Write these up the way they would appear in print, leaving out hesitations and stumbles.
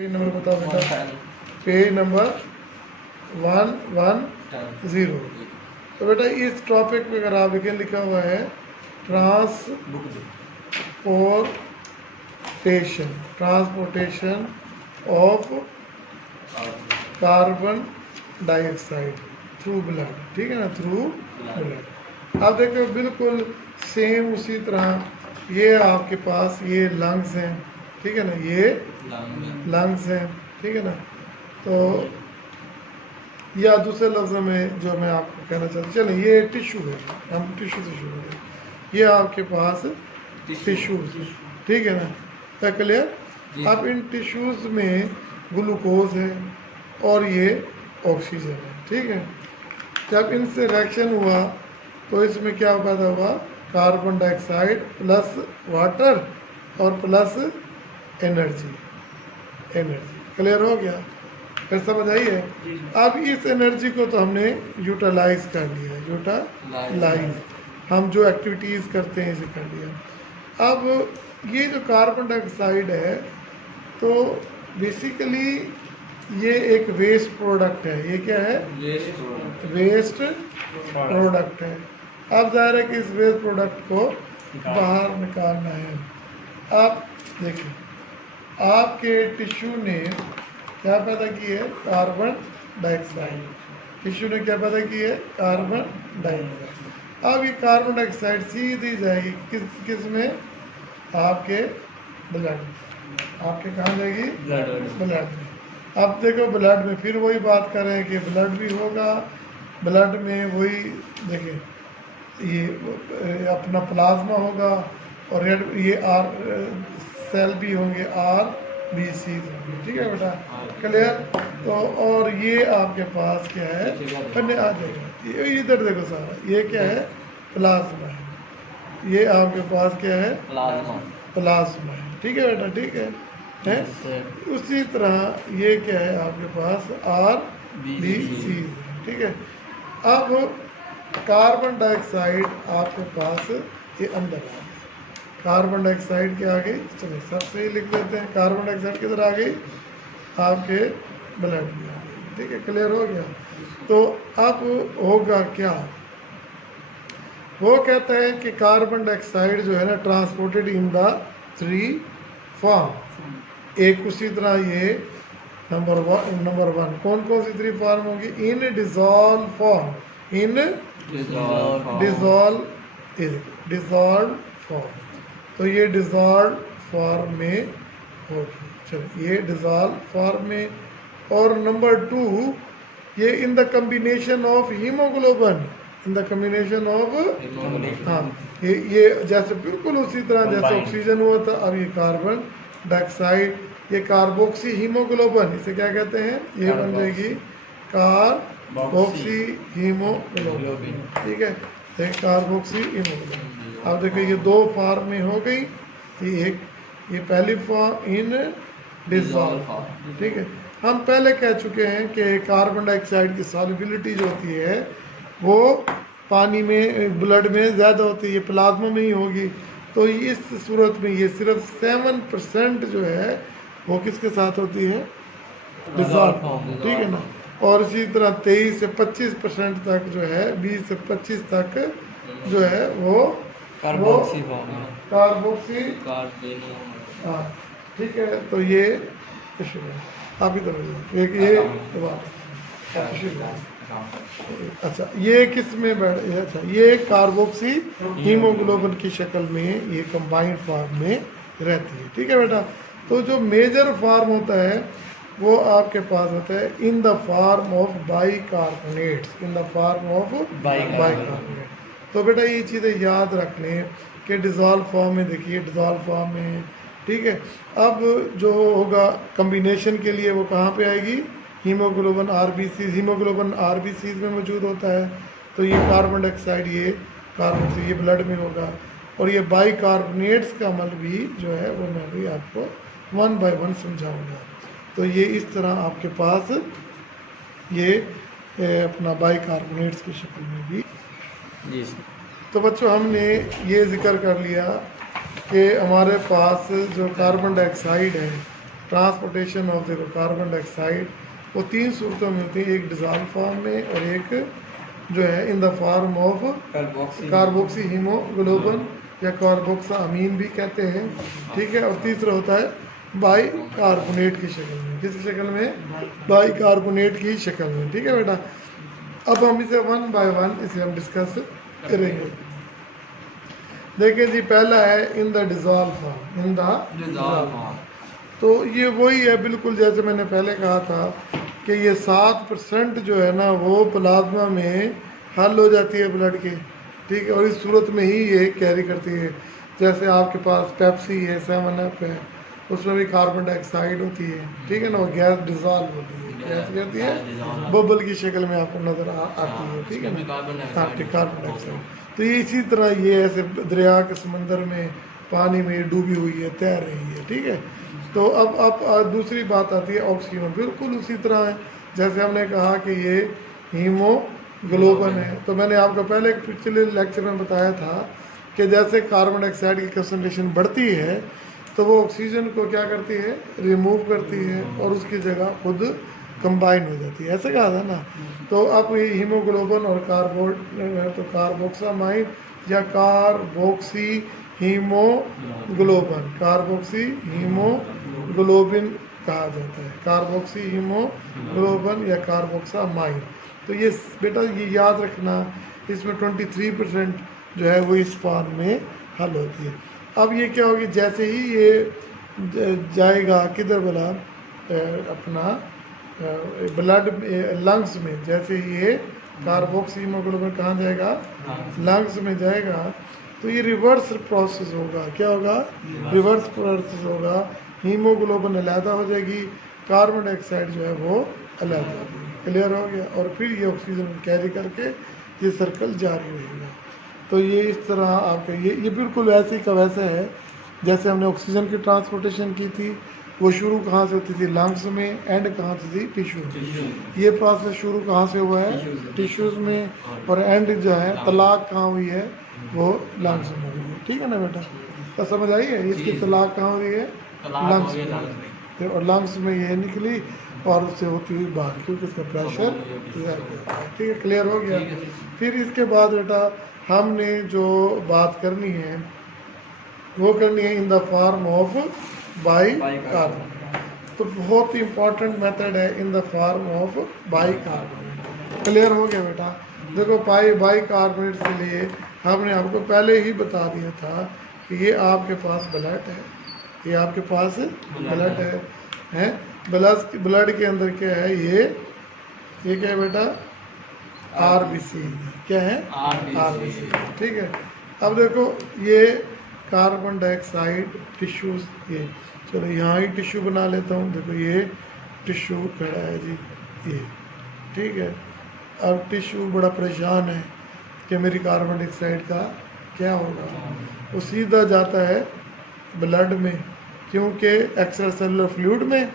Page number बताओ बेटा। Page number 110। तो बेटा इस टॉपिक में अगर आप देखें लिखा हुआ है transportation of carbon dioxide through blood, ठीक है ना, थ्रू ब्लड। अब देखो बिल्कुल सेम उसी तरह ये आपके पास ये लंग्स हैं, ठीक है ना, ये लंग्स हैं, ठीक है ना। तो या दूसरे लफ्ज़ों में जो मैं आपको कहना चाहता हूँ, चलें ये टिश्यू है, हम टिश्यू से शुरू करें। ये आपके पास टिश्यू, ठीक है ना, क्या क्लियर। अब इन टिश्यूज़ में ग्लूकोज है और ये ऑक्सीजन है, ठीक है। जब इनसे रिएक्शन हुआ तो इसमें क्या पैदा हुआ, कार्बन डाइऑक्साइड प्लस वाटर और प्लस एनर्जी। क्लियर हो गया, फिर समझ आई है। अब इस एनर्जी को तो हमने यूटिलाइज कर लिया, यूटिलाइज हम जो एक्टिविटीज़ करते हैं इसे कर लिया। अब ये जो कार्बन डाइऑक्साइड है तो बेसिकली ये एक वेस्ट प्रोडक्ट है। ये क्या है, वेस्ट प्रोडक्ट है। अब ज़ाहिर है कि इस वेस्ट प्रोडक्ट को बाहर निकालना है। अब देखिए आपके टिश्यू ने क्या पैदा की है, कार्बन डाइऑक्साइड। टिश्यू ने क्या पैदा की है, कार्बन डाइऑक्साइड। अब ये कार्बन डाइऑक्साइड सीधी जाएगी किस में, आपके ब्लड, आपके कहाँ जाएगी, ब्लड में। अब देखो ब्लड में फिर वही बात कर रहे हैं कि ब्लड भी होगा, ब्लड में वही देखिए ये अपना प्लाज्मा होगा और रेड ये आर सेल भी होंगे, RBC होंगे, ठीक है बेटा, क्लियर। तो और ये आपके पास क्या है, पन्ने आ जाएगा, ये इधर देखो सारा, ये क्या है, प्लाज्मा है। ये आपके पास क्या है, प्लाज्मा है, ठीक है बेटा, ठीक है। उसी तरह ये क्या है आपके पास, RBC, ठीक है। अब कार्बन डाइऑक्साइड आपके पास ये अंदर आ गई, कार्बन डाइऑक्साइड के आ गई, चलिए सबसे ही लिख लेते हैं, कार्बन डाइऑक्साइड किधर आ गई, आपके ब्लड में आ गई, ठीक है, क्लियर हो गया। तो अब होगा क्या, वो कहता है कि कार्बन डाइऑक्साइड जो है ना ट्रांसपोर्टेड इन द 3 फॉर्म। एक उसी तरह ये नंबर वन कौन कौन सी 3 फॉर्म होगी, इन डिजॉल्व फॉर्म, इन डिजॉल्व फॉर्म। तो ये डिजॉल्व फॉर्म में होगी, चलो ये डिजॉल्व फॉर्म में। और नंबर 2 ये इन the combination of haemoglobin, in the combination of, हाँ ये जैसे बिल्कुल उसी तरह जैसे ऑक्सीजन हुआ था, अब ये कार्बन डाइऑक्साइड, ये कार्बोक्सी हीमोग्लोबिन, इसे क्या कहते हैं, ये बन जाएगी कार्बोक्सी हीमोग्लोबिन, ठीक है, कार्बोक्सी हीमोग्लोबिन। अब देखिए ये 2 फॉर्म में हो गई, ये पहली फॉर्म इन डिसॉल्व, ठीक है। हम पहले कह चुके हैं कि कार्बन डाइऑक्साइड की सॉल्युबिलिटी जो होती है वो पानी में, ब्लड में ज़्यादा होती है, ये प्लाज्मा में ही होगी। तो इस सूरत में ये सिर्फ 7% जो है वो किसके साथ होती है, डिसॉल्व, ठीक है ना। और इसी तरह 23 से 25% तक जो है, 20 से 25 तक जो है वो कार्बोक्सी, हाँ, ठीक है। तो ये आप ही तरह एक ये अच्छा ये किस में बैठ, अच्छा ये कार्बोक्सी हीमोग्लोबिन की शक्ल में ये कंबाइंड फॉर्म में रहती है, ठीक है बेटा। तो जो मेजर फॉर्म होता है वो आपके पास होता है इन the form of bicarbonates, in the form of bicarbonate. तो बेटा ये चीज़ें याद रख लें कि डिज़ॉल्व फॉर्म में, देखिए डिज़ॉल्व फॉर्म में, ठीक है। अब जो होगा कम्बिनेशन के लिए वो कहाँ पे आएगी, हीमोग्लोबिन RBC में मौजूद होता है। तो ये कार्बन डाइऑक्साइड, ये कार्बन से ये ब्लड में होगा। और ये बाइकार्बोनेट्स का अमल भी जो है वो मैं भी आपको 1 बाय 1 समझाऊंगा। तो ये इस तरह आपके पास ये अपना बाइकार्बोनेट्स की शक्ल में भी जी। तो बच्चों हमने ये जिक्र कर लिया कि हमारे पास जो कार्बन डाइऑक्साइड है ट्रांसपोर्टेशन ऑफ देखो कार्बन डाइऑक्साइड, वो 3 सूरतों में होती है, एक डिजॉल्व फॉर्म में और एक जो है इन the form of carboxy haemoglobin या कार्बोक्सा अमीन भी कहते हैं, ठीक है। और तीसरा होता है बाई कार्बोनेट की शक्ल में, किस शक्ल में, बाई कार्बोनेट की शक्ल में, ठीक है बेटा। अब हम इसे वन बाय वन इसे हम डिस्कस करेंगे। देखिए जी, पहला है in the dissolve form, in the dissolve form. तो ये वही है बिल्कुल जैसे मैंने पहले कहा था कि ये 7% जो है ना वो प्लाज्मा में हल हो जाती है ब्लड के, ठीक है। और इस सूरत में ही ये कैरी करती है। जैसे आपके पास पेप्सी है, 7 अप है, उसमें भी कार्बन डाइऑक्साइड होती है, ठीक है ना, वो गैस डिजॉल्व होती है, गैस कहती है, बबल की शक्ल में आपको नज़र आती है, ठीक है ना, कार्बन डाइऑक्साइड। तो ये इसी तरह ये ऐसे दरिया के समंदर में पानी में डूबी हुई है, तैर रही है, ठीक है। तो अब दूसरी बात आती है ऑक्सीजन, बिल्कुल उसी तरह है जैसे हमने कहा कि ये हीमोग्लोबिन है। तो मैंने आपको पहले पिछले लेक्चर में बताया था कि जैसे कार्बन डाइऑक्साइड की कंसनट्रेशन बढ़ती है तो वो ऑक्सीजन को क्या करती है, रिमूव करती है और उसकी जगह खुद कंबाइन हो जाती है, ऐसे कहा था ना। तो अब ये हीमोग्लोबिन और कार्बोक्सामाइन या कार्बोक्सी हीमोग्लोबिन, कार्बोक्सी हीमोग्लोबिन कहा जाता है, कार्बोक्सी हीमोग्लोबिन या कार्बोक्सामाइन। तो ये बेटा ये याद रखना, इसमें 23% जो है वो इस फॉर्म में हल होती है। अब ये क्या होगी, जैसे ही ये जाएगा किधर बोला, अपना ब्लड लंग्स में, जैसे ही ये कार्बोक्सी हीमोग्लोबिन कहाँ जाएगा, लंग्स में जाएगा, तो ये रिवर्स प्रोसेस होगा। क्या होगा, रिवर्स प्रोसेस होगा, हीमोग्लोबिन अलहदा हो जाएगी, कार्बन डाइऑक्साइड जो है वो अलहदा, क्लियर हो गया। और फिर ये ऑक्सीजन कैरी करके ये सर्कल जारी रहेगा। तो ये इस तरह आपका ये बिल्कुल वैसे ही का वैसे है जैसे हमने ऑक्सीजन की ट्रांसपोर्टेशन की थी। वो शुरू कहाँ से होती थी, लंग्स में, एंड कहाँ से थी, टिश्यू। ये प्रोसेस शुरू कहाँ से हुआ है, टिश्यूज़ में, और एंड जो है तलाक कहाँ हुई है, वो लंग्स में हुई है, ठीक है ना बेटा। तो समझ आई है, इसकी तलाक कहाँ हुई है, लंग्स में, और लंग्स में ये निकली और उससे होती हुई बाहर, क्योंकि उसका प्रेशर, ठीक है, क्लियर हो गया। फिर इसके बाद बेटा हमने जो बात करनी है वो करनी है इन the form of by carbonate. तो बहुत ही इंपॉर्टेंट मेथड है इन the form of by carbonate, clear हो गया बेटा। देखो बाई कार्बोनेट के लिए हमने आपको पहले ही बता दिया था कि ये आपके पास ब्लड है, ये आपके पास ब्लड है, ब्लड के अंदर क्या है, ये क्या है बेटा, आरबीसी, क्या है, आरबीसी, ठीक है। अब देखो ये कार्बन डाइऑक्साइड टिश्यूज, ये चलो यहाँ ही टिश्यू बना लेता हूँ, देखो ये टिश्यू खड़ा है जी, ये ठीक है। अब टिश्यू बड़ा परेशान है कि मेरी कार्बन डाइऑक्साइड का क्या होगा, वो सीधा जाता है ब्लड में, क्योंकि एक्स्ट्रा सेलुलर फ्लूइड में,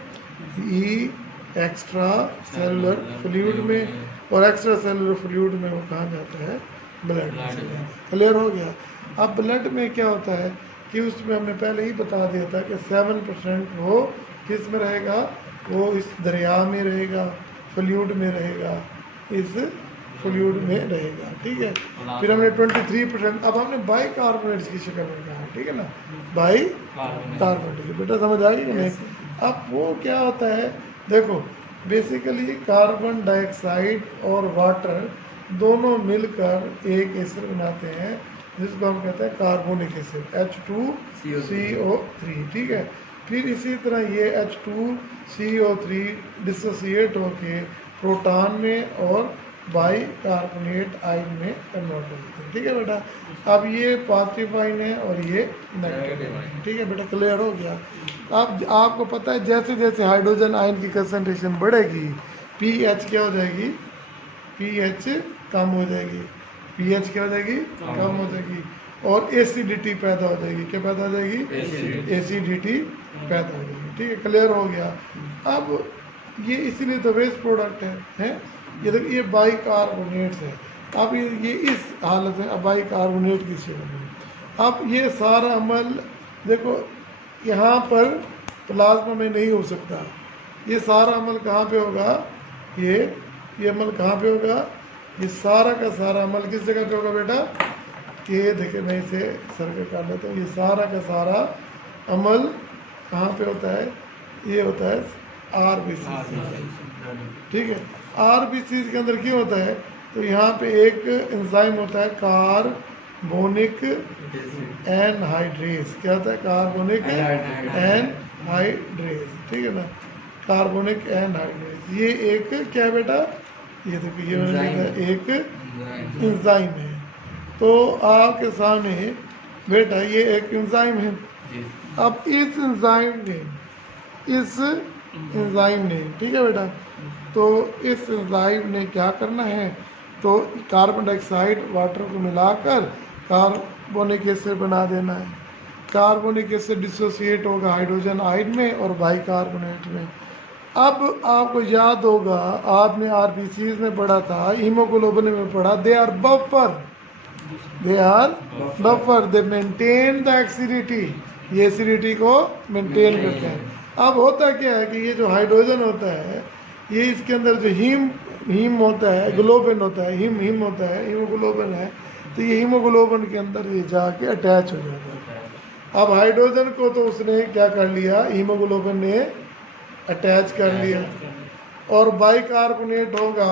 एक्स्ट्रा सेलुलर फ्लूइड में, और एक्स्ट्रा सेलुलर फ्लूइड में वो कहाँ जाता है, ब्लड में, क्लियर हो गया। अब ब्लड में क्या होता है कि उसमें हमने पहले ही बता दिया था कि 7% वो किस में रहेगा, वो इस दरिया में रहेगा, फ्लूइड में रहेगा, इस फ्लूइड में रहेगा, ठीक है। फिर हमने 23%, अब हमने बाई कार्बोनेट्स की शक्ल में कहा, ठीक है ना, बाई कार्बोनेट, बेटा समझ आ गई कि नहीं। अब वो क्या होता है, देखो बेसिकली कार्बन डाइऑक्साइड और वाटर दोनों मिलकर एक एसिड बनाते हैं जिसको हम कहते हैं कार्बोनिक एसिड, H2CO3, ठीक है। फिर इसी तरह ये H2CO3 डिसोसिएट होके प्रोटॉन में और बाई कार्बोनेट आयन में कन्वर्ट हो जाते हैं, ठीक है बेटा। अब ये पॉजिटिव आयन है और ये नेगेटिव आयन, ठीक है बेटा, क्लियर हो गया। अब आपको पता है जैसे जैसे हाइड्रोजन आयन की कंसंट्रेशन बढ़ेगी, पीएच क्या हो जाएगी, पीएच कम हो जाएगी, पीएच क्या हो जाएगी, कम हो जाएगी, और एसिडिटी पैदा हो जाएगी, क्या पैदा हो जाएगी, एसिडिटी पैदा हो जाएगी, ठीक है, क्लियर हो गया। अब ये इसीलिए तो वेस्ट प्रोडक्ट है? ये देखिए ये बाई कार्बोनेट्स है। अब ये इस हालत में बाई कार्बोनेट की शेप में, अब ये सारा अमल देखो यहाँ पर प्लाज्मा में नहीं हो सकता। ये सारा अमल कहाँ पे होगा, ये अमल कहाँ पे होगा, ये सारा का सारा अमल किस जगह पे होगा बेटा, ये देखिए मैं इसे सर्वे कर लेता हूँ। ये सारा का सारा अमल कहाँ पे होता है, ये होता है आरबीसी, ठीक है। आरबीसी के अंदर क्यों होता है, तो यहाँ पे एक एंजाइम होता है कार्बोनिक एनहाइड्रेज, क्या होता है, कार्बोनिक एनहाइड्रेज, ठीक है ना, कार्बोनिक एनहाइड्रेज। ये एक क्या है बेटा, ये देखिए ये मैंने लिखा है एक एंजाइम है। तो आपके सामने बेटा ये एक एंजाइम है। अब इस एंजाइम ने ठीक है बेटा, तो इस एंजाइम ने क्या करना है, तो कार्बन डाइऑक्साइड वाटर को मिलाकर कार्बोनिक एसिड बना देना है। कार्बोनिक एसिड डिसोसिएट होगा हाइड्रोजन आयन में और बाइकार्बोनेट में। अब आपको याद होगा, आपने आरबीसीज में पढ़ा था, हीमोग्लोबिन में पढ़ा, they are buffer, they maintain the acidity, ये एसिडिटी को मेंटेन करते हैं। अब होता क्या है कि ये जो हाइड्रोजन होता है, ये इसके अंदर जो हीम होता है, ग्लोबिन होता है, हीम होता है, हीमोग्लोबिन है, तो ये हीमोग्लोबिन के अंदर ये जाके अटैच हो जाता है। अब हाइड्रोजन को तो उसने क्या कर लिया, हीमोग्लोबिन ने अटैच कर लिया, और बाइकार्बोनेट होगा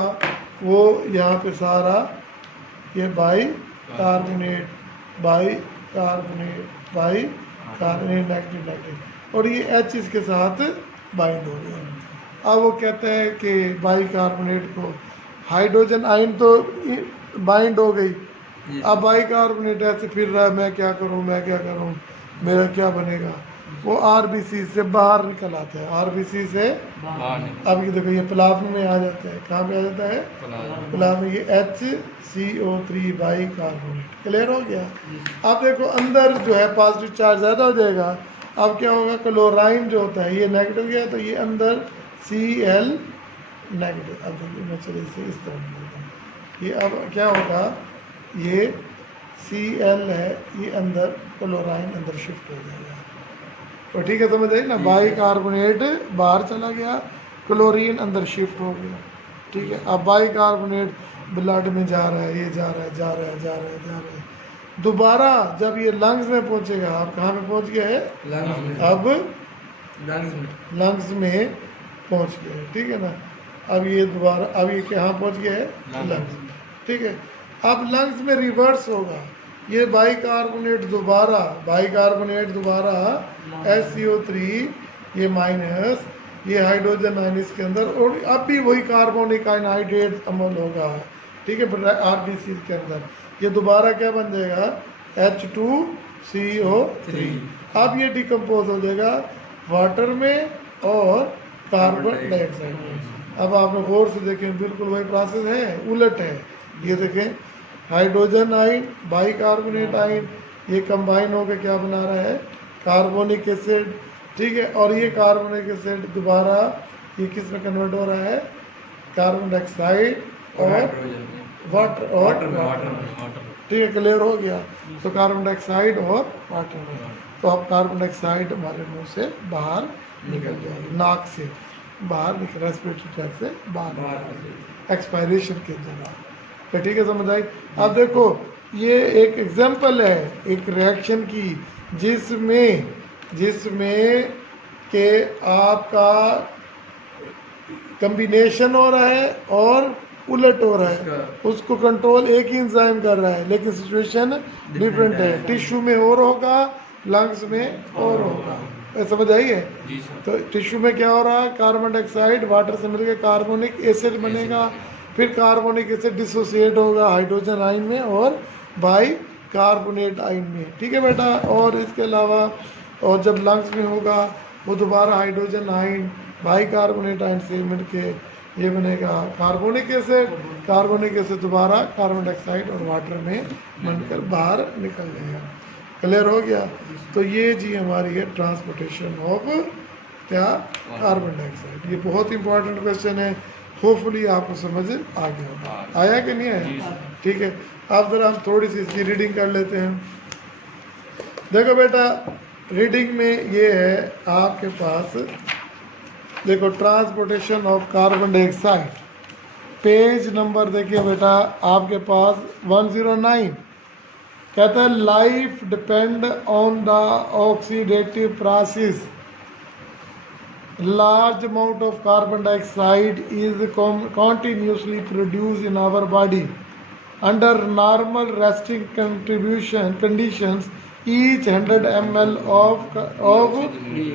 वो यहाँ पे सारा ये बाइकार्बोनेट नेगेटिव, और ये H इसके साथ बाइंड हो गया। अब वो कहते हैं कि बाइकार्बोनेट को हाइड्रोजन आयन तो बाइंड हो गई, अब बाइकार्बोनेट ऐसे फिर रहा है, मैं क्या करूं, मेरा क्या बनेगा, वो आरबीसी से बाहर निकल आता है, आरबीसी से अब ये देखो ये प्लाज्मा में आ जाता है, कहाँ पे आ जाता है, प्लाज्मा, ये HCO3 बाइकार्बोनेट, क्लियर हो गया। अब देखो अंदर जो है पॉजिटिव चार्ज ज़्यादा हो जाएगा, अब क्या होगा, क्लोराइन जो होता है ये नेगेटिव गया, तो ये अंदर Cl नेगेटिव। अब देखिए मैं चलिए इसे इस तरह देता हूँ, ये अब क्या होगा, ये Cl है, ये अंदर क्लोराइन अंदर शिफ्ट हो जाएगा, तो ठीक है, समझ आई ना, बाइकार्बोनेट बाहर चला गया, क्लोरीन अंदर शिफ्ट हो गया, ठीक है। अब बाइकार्बोनेट ब्लड में जा रहा है, ये जा रहा है, दोबारा जब ये लंग्स में पहुंचेगा, आप कहाँ पे पहुंच गया है, अब लंग्स में पहुंच गया है, ठीक है ना। अब ये दोबारा, अब ये कहाँ पहुंच गया है, लंग्स, ठीक है। अब लंग्स में रिवर्स होगा, ये बाइकार्बोनेट दोबारा SCO3 ये माइनस, ये हाइड्रोजन आयन इसके अंदर, और अब भी वही कार्बोनिक एनहाइड्रेट अमल होगा, ठीक है, आरबीसी के अंदर ये दोबारा क्या बन जाएगा, H2CO3। अब ये डिकम्पोज हो जाएगा वाटर में और कार्बन डाइऑक्साइड में। अब आपने गौर से देखें, बिल्कुल वही प्रोसेस है, उलट है, ये देखें, हाइड्रोजन आयन बाइकार्बोनेट आयन ये कंबाइन होकर क्या बना रहा है, कार्बोनिक एसिड, ठीक है, और ये कार्बोनिक एसिड दोबारा ये किस में कन्वर्ट हो रहा है, कार्बन डाइऑक्साइड और वाटर, ठीक है, क्लियर हो गया। तो कार्बन डाइऑक्साइड और वाटर में, तो अब कार्बन डाइऑक्साइड हमारे मुंह से बाहर निकल जाएगी, नाक से बाहर निकल, रेस्पिरेटरी ट्रैक से बाहर, एक्सपायरेशन के जगह, तो ठीक है, समझ आई। अब देखो ये एक एग्जांपल है एक रिएक्शन की, जिसमें के आपका कम्बिनेशन हो रहा है और उलट हो रहा है, उसको कंट्रोल एक ही एंजाइम कर रहा है, लेकिन सिचुएशन डिफरेंट है, टिश्यू में और होगा, लंग्स में और होगा, समझ आई है। तो टिश्यू में क्या हो रहा है, कार्बन डाइऑक्साइड वाटर से मिलकर कार्बोनिक एसिड बनेगा, फिर कार्बोनिक एसिड डिसोसिएट होगा हाइड्रोजन आयन में और बाइकार्बोनेट आयन में, ठीक है बेटा। और इसके अलावा और जब लंग्स में होगा वो दोबारा हाइड्रोजन आयन बाइकार्बोनेट आयन से मिलके ये बनेगा कार्बोनिक एसिड दोबारा कार्बन डाइऑक्साइड और वाटर में बनकर बाहर निकल जाएगा, क्लियर हो गया। तो ये जी हमारी है ट्रांसपोर्टेशन ऑफ क्या, कार्बन डाइऑक्साइड। ये बहुत इंपॉर्टेंट क्वेश्चन है, होपफुली आपको समझ आ गया होगा, आया कि नहीं आया, ठीक है। अब ज़रा हम थोड़ी सी इसकी रीडिंग कर लेते हैं। देखो बेटा, रीडिंग में ये है आपके पास, देखो transportation of carbon dioxide, page number देखिए बेटा आपके पास 109, कहता है life depend on the oxidative process, large amount of carbon dioxide is continuously produced in our body. Under normal resting conditions, each 100 ml of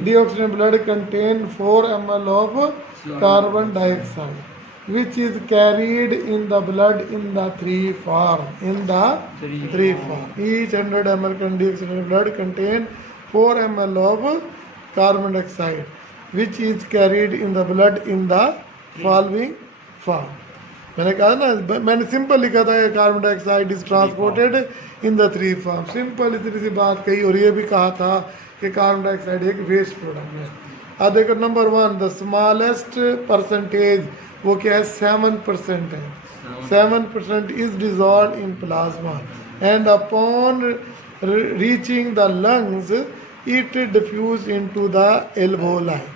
deoxygenated blood contain 4 ml of carbon dioxide, which is carried in the blood in the three form. Each 100 ml deoxygenated blood contain 4 ml of carbon dioxide, which is carried in the blood in the following form. मैंने कहा ना, मैंने simple लिखा था carbon dioxide is transported in the three form, simple इतनी सी बात कही। और ये भी कहा था कि कार्बन डाइऑक्साइड एक वेस्ट प्रोडक्ट है। अब देखो नंबर 1 द स्मॉलेस्ट परसेंटेज, वो क्या है 7% है। 7% is dissolve in plasma and upon reaching the lungs it diffuse into the alveoli.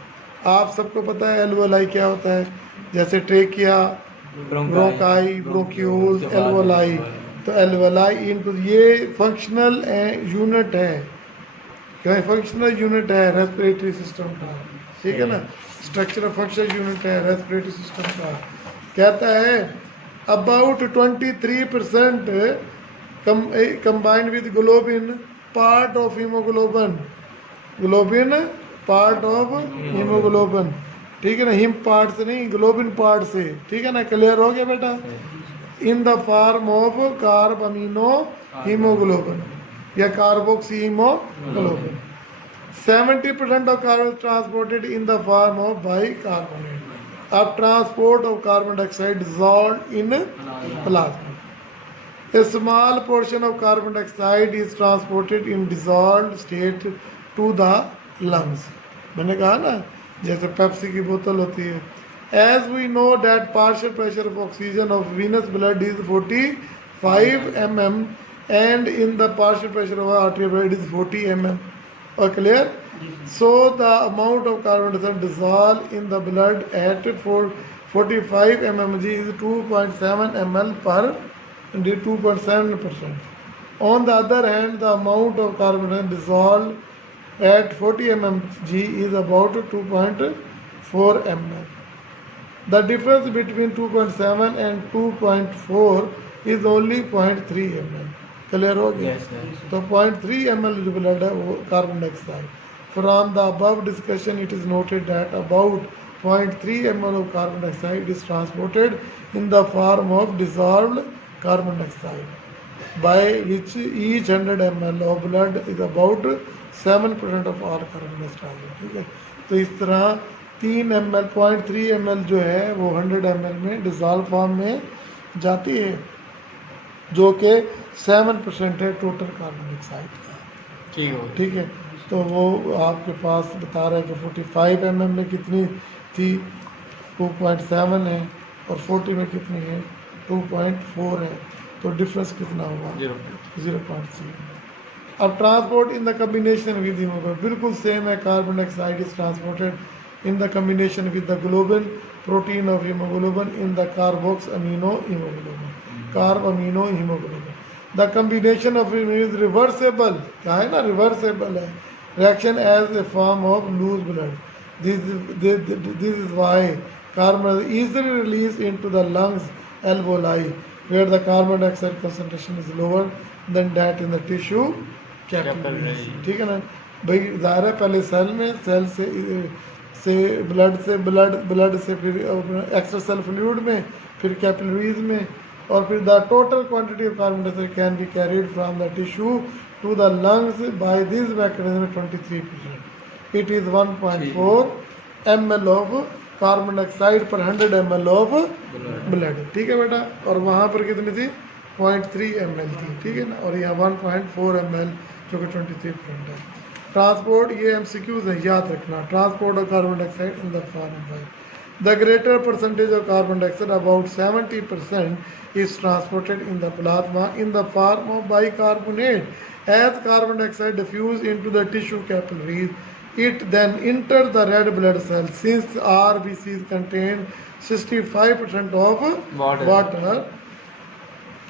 आप सबको पता है एल्वोलाई क्या होता है, जैसे ट्रेकिया, ब्रोंकाई, ब्रोंक्यूल्स, एल्वोलाई। तो एल्वोलाई इनटू ये फंक्शनल यूनिट है, क्या फंक्शनल यूनिट है रेस्पिरेटरी सिस्टम का, ठीक है ना, स्ट्रक्चर ऑफ फंक्शनल यूनिट है रेस्पिरेटरी सिस्टम का। कहता है about 23% combined with globin part of haemoglobin, globin part of haemoglobin, ठीक है ना, हिम पार्ट से नहीं ग्लोबिन पार्ट से, ठीक है ना, क्लियर हो गया बेटा। In the form of carb amino haemoglobin या carboxy haemoglobin. 70% of carbon transported in the form of bicarbonate. अब transport of carbon dioxide dissolved in plasma. A small portion of carbon dioxide is transported in dissolved state to the lungs. मैंने कहा ना जैसे Pepsi की बोतल होती है। As we know that partial pressure of oxygen of venous blood is 45 mm and in the partial pressure of arterial blood is 40 mm. Or clear? So the amount of carbon dioxide dissolved in the blood at 45 mmg is 2.7 ml per 2.7%. On the other hand, the amount of carbon dioxide dissolved at 40 mmg is about 2.4 ml. The difference between 2.7 and 2.4 is only 0.3 ml. Clear हो गया? तो 0.3 ml जो blood है वो carbon dioxide. From the above discussion, it is noted that about 0.3 ml of carbon dioxide is transported in the form of dissolved carbon dioxide, by which each 100 ml of blood is about 7% of all carbon dioxide, ठीक है। तो इस तरह 3 ml 0.3 ml जो है वो 100 ml में dissolve form में जाती है, जो कि 7% है टोटल कार्बन डाइऑक्साइड का, ठीक है। तो वो आपके पास बता रहा है कि 45 mm में कितनी थी 2.7 है और 40 में कितनी है 2.4 है, तो डिफरेंस कितना होगा 0.3। अब transport in the combination with haemoglobin बिल्कुल सेम है। Carbon dioxide is transported in the combination with the globin protein of haemoglobin in the carbox amino haemoglobin, carb amino haemoglobin. The combination of is reversible, क्या है ना, reversible है reaction as a form of loose blood. This is why carbon is easily released into the lungs alveoli, where the carbon dioxide concentration is lower than that in the tissue capillaries. ठीक है ना भाई, ज़ाहिर है पहले cell में, cell से blood से फिर एक्स्ट्रा सेल फ्लूइड में, फिर कैपिलरीज में, और फिर the total quantity of carbon dioxide can be carried from the tissue to the lungs by this mechanism 23%. It is 1.4 ml of carbon dioxide per 100 ml of blood, ठीक है बेटा। और वहाँ पर कितनी थी 0.3 ml थी, ठीक है ना, और यहाँ 1.4 ml जो कि 23% है। ट्रांसपोर्ट, ये MCQs है, याद रखना। Transport of carbon dioxide in the form by The greater percentage of carbon dioxide, about 70%, is transported in the plasma in the form of bicarbonate. As carbon dioxide diffuses into the tissue capillaries, it then enters the red blood cells. Since RBCs contain 65% of water,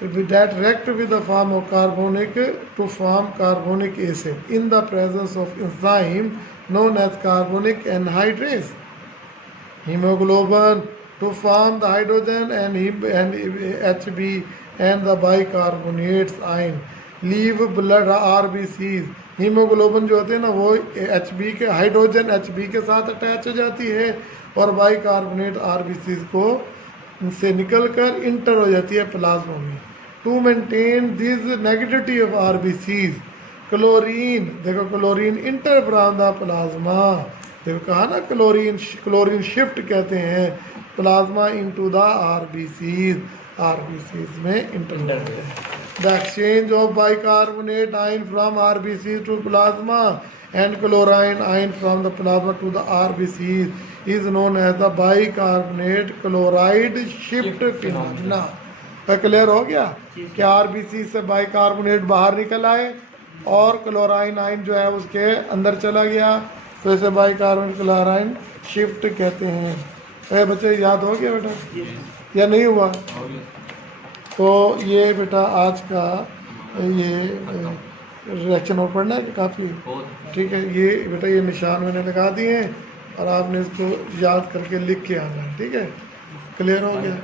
that react with the form of carbonic to form carbonic acid in the presence of enzyme known as carbonic anhydrase. Hemoglobin to form the hydrogen and Hb and the bicarbonates ion leave blood RBCs. Haemoglobin जो होते हैं ना वो Hb के hydrogen Hb के साथ attach हो जाती है और बाइकार्बोनेट RBCs को से निकल कर इंटर हो जाती है प्लाज्मा में. To maintain this negativity of RBCs, chlorine, देखो chlorine enter from the plasma, देखो कहा ना क्लोरीन शिफ्ट कहते हैं प्लाज्मा इनटू द RBCs में इंटर होते हैं. The exchange of bicarbonate ion from RBCs to plasma and chlorine ion from the plasma to the RBCs is known as the bicarbonate chloride shift phenomena. Clear हो गया कि RBC से bicarbonate बाहर निकल आए और क्लोराइन आयन जो है उसके अंदर चला गया, तो इसे बाइकार्बोनेट क्लोराइन शिफ्ट कहते हैं. अरे बच्चे याद हो गया बेटा या नहीं हुआ? तो ये बेटा आज का ये रिएक्शन और पढ़ना है काफ़ी, ठीक है. ये बेटा ये निशान मैंने लगा दिए हैं और आपने इसको याद करके लिख के आना है, ठीक है. क्लियर हो गया?